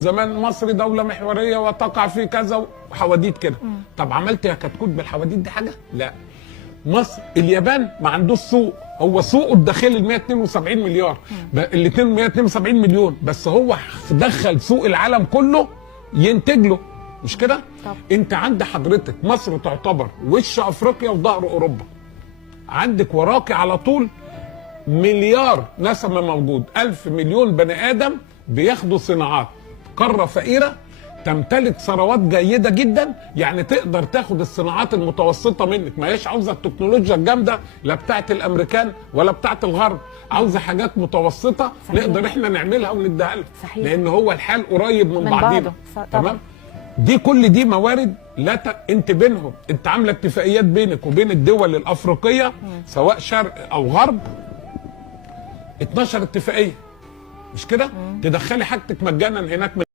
زمان مصر دولة محورية وتقع في كذا وحواديت كده. طب عملت يا كتكوت بالحواديت دي حاجة؟ لا. مصر اليابان ما عندوش سوق، هو سوقه الداخلي 172 مليار، ال 172 مليون، بس هو دخل سوق العالم كله ينتج له، مش كده؟ انت عند حضرتك مصر تعتبر وش افريقيا وظهر اوروبا. عندك وراكي على طول مليار نسمة موجود، 1000 مليون بني ادم بياخدوا صناعات. قارة فقيرة تمتلك ثروات جيدة جدا، يعني تقدر تاخد الصناعات المتوسطة منك، ما هيش عاوزة التكنولوجيا الجامدة لا بتاعت الامريكان ولا بتاعت الغرب، عاوزة حاجات متوسطة صحيح. نقدر احنا نعملها ونديها لهم، لان هو الحال قريب من بعضنا. تمام. دي كل دي موارد لا انت بينهم، انت عامله اتفاقيات بينك وبين الدول الافريقيه سواء شرق او غرب، 12 اتفاقيه، مش كده؟ تدخلي حاجتك مجانا هناك من